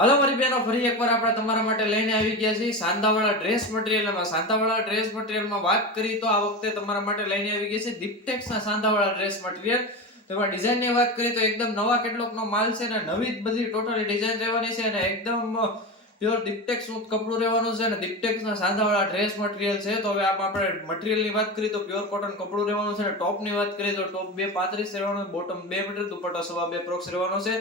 Hello મારી બહેનો, ફરી એકવાર આપણે તમારા માટે લઈને આવી ગયા છીએ સાંધાવાળા ડ્રેસ મટીરિયલમાં. સાંધાવાળા ડ્રેસ મટીરિયલમાં વાત કરી તો આ વખતે તમારા માટે લઈને આવી ગયા છે દીપટેક્સના સાંધાવાળા ડ્રેસ મટીરિયલ. તેમાં ડિઝાઇનની વાત કરીએ તો એકદમ નવા કેટલોકનો માલ છે ને નવી જ બધી ટોટલી ડિઝાઇન રહેવાની છે અને એકદમ પ્યોર દીપટેક્સ નું કપડું રહેવાનું છે અને દીપટેક્સના સાંધાવાળા ડ્રેસ મટીરિયલ છે. તો હવે આપણે મટીરિયલની વાત કરીએ તો પ્યોર કોટન કપડું રહેવાનું છે અને ટોપની વાત કરીએ તો ટોપ 235 રહેવાનો, બોટમ 2 મીટર, દુપટ્ટો 2.5 પ્રોક્સ રહેવાનો છે.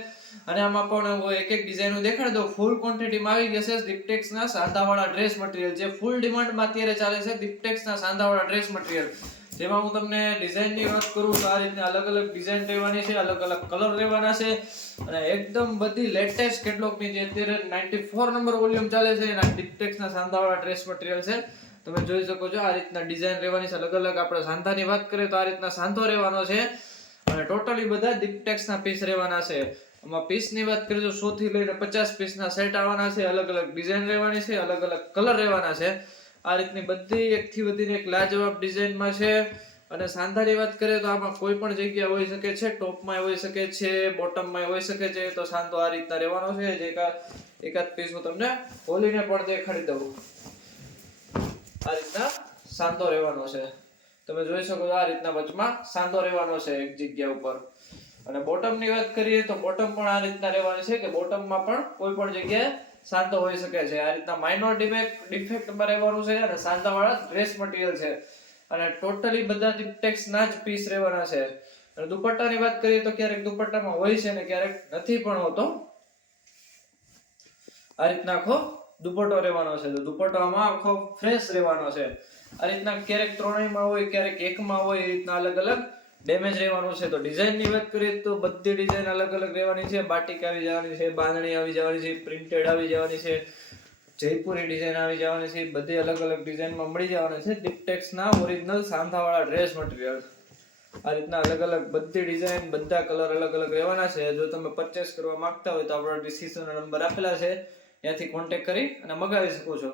અને આમાં પણ એક એક ડિઝાઇન દેખાડી દઉં. ફૂલ ક્વોન્ટિટીમાં આવી ગયા છે દીપટેક્સના સાંધાવાળા ડ્રેસ મટીરિયલ, જે ફૂલ ડિમાન્ડમાં અત્યારે ચાલે છે દીપટેક્સના સાંધાવાળા ડ્રેસ મટીરિયલ. જેમાં હું તમને ડિઝાઇનની વાત કરું તો આ રીતના અલગ અલગ ડિઝાઇન રહેવાની છે, અલગ અલગ કલર રહેવાના છે અને એકદમ બધી લેટેસ્ટ કેટલોગની જે અત્યારે 94 નંબર વોલ્યુમ ચાલે છે એના દીપટેક્સના સાંધાવાળા ડ્રેસ મટીરિયલ છે. તમે જોઈ શકો છો આ રીતના ડિઝાઇન રહેવાની છે. અલગ અલગ આપણે સાંધાની વાત કરીએ તો આ રીતના સાંધો રહેવાનો છે અને ટોટલી બધા દીપટેક્સના પીસ રહેવાના છે. આમાં પીસની વાત કરીએ તો 100 થી લઈને 50 પીસના સેટ આવવાના છે. અલગ અલગ ડિઝાઇન રહેવાની છે, અલગ અલગ કલર રહેવાના છે. આ રીતની બધી એકથી વધીને એક લાજવાબ ડિઝાઇનમાં છે. અને સાંધાની વાત કરીએ તો આમાં કોઈ પણ જગ્યા હોઈ શકે છે, ટોપમાં હોઈ શકે છે, બોટમમાં હોઈ શકે છે. તો સાંધો આ રીતના રહેવાનો છે. જે એકાદ પીસ હું તમને ખોલીને પણ દેખાડી દઉં. આ રીતના સાંધો રહેવાનો છે. તમે જોઈ શકો છો આ રીતના વચમાં સાંધો રહેવાનો છે એક જગ્યા ઉપર. અને બોટમની વાત કરીએ તો બોટમ પણ આ રીતના રહેવાની છે કે બોટમમાં પણ કોઈ પણ જગ્યાએ સાંધો હોઈ શકે છે. આ રીતના માઇનોર ડિફેક્ટમાં રહેવાનું છે અને સાંધાવાળા ડ્રેસ મટીરિયલ છે. અને ટોટલી બધા દીપટેક્સના જ પીસ રહેવાના છે. અને દુપટ્ટાની વાત કરીએ તો ક્યારેક દુપટ્ટામાં હોય છે ને ક્યારેક નથી પણ હોતો. આ રીતના આખો દુપટ્ટો રહેવાનો છે. તો દુપટ્ટો આમાં આખો ફ્રેશ રહેવાનો છે. આ રીતના ક્યારેક ત્રણેયમાં હોય, ક્યારેક એકમાં હોય, એ રીતના અલગ અલગ ડેમેજ રહેવાનું છે. તો ડિઝાઇનની વાત કરીએ તો બધી ડિઝાઇન અલગ અલગ રહેવાની છે. બાટિક આવી જવાની છે, બાંધણી આવી જવાની છે, પ્રિન્ટેડ આવી જવાની છે, જયપુરી ડિઝાઇન આવી જવાની છે. બધી અલગ અલગ ડિઝાઇનમાં મળી જવાની છે દીપટેક્સના ઓરિજિનલ સાંધાવાળા ડ્રેસ મટીરિયલ. આ રીતના અલગ અલગ બધી ડિઝાઇન, બધા કલર અલગ અલગ રહેવાના છે. જો તમે પરચેસ કરવા માંગતા હોય તો આપણા ડિસ્ક્રિપ્શનમાં નંબર આપેલા છે, ત્યાંથી કોન્ટેક્ટ કરી અને મંગાવી શકો છો.